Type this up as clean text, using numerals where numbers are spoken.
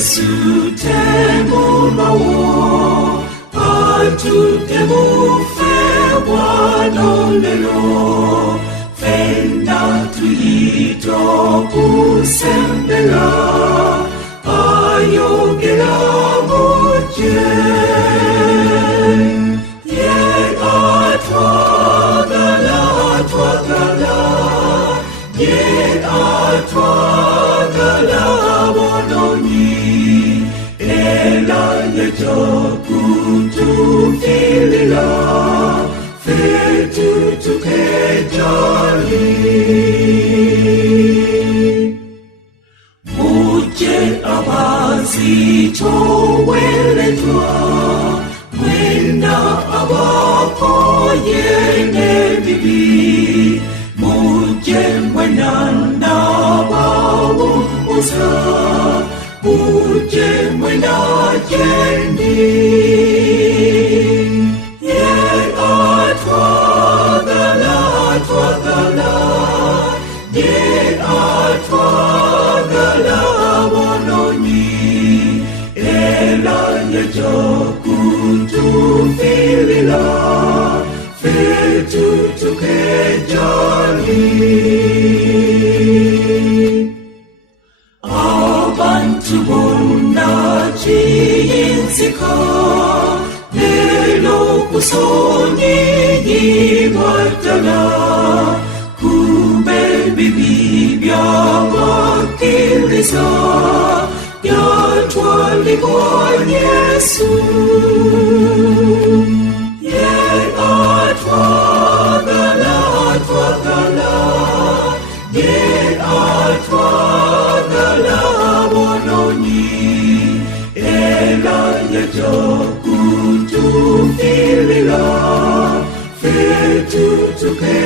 Yesu temumawo atutemufe wanolelo fenda tuito kusembela ayogela moje ye atwagala ye atwagala bononi ela yetokutufilila fetu tukejali muje abazito weletwa mwenda abako yene bibi muje mwenanda bawumuza muje mwenda jendi ye atwagala ye atwagala bononi ela yetokutufilila fetu tukejali abantu bonna kiyinsika lelo kusonyiyibwatala kube bibi byabakiriza yatwalikwa Yesu ye atwagala ye atwagala bononi ela yetokutufilila fetu tuke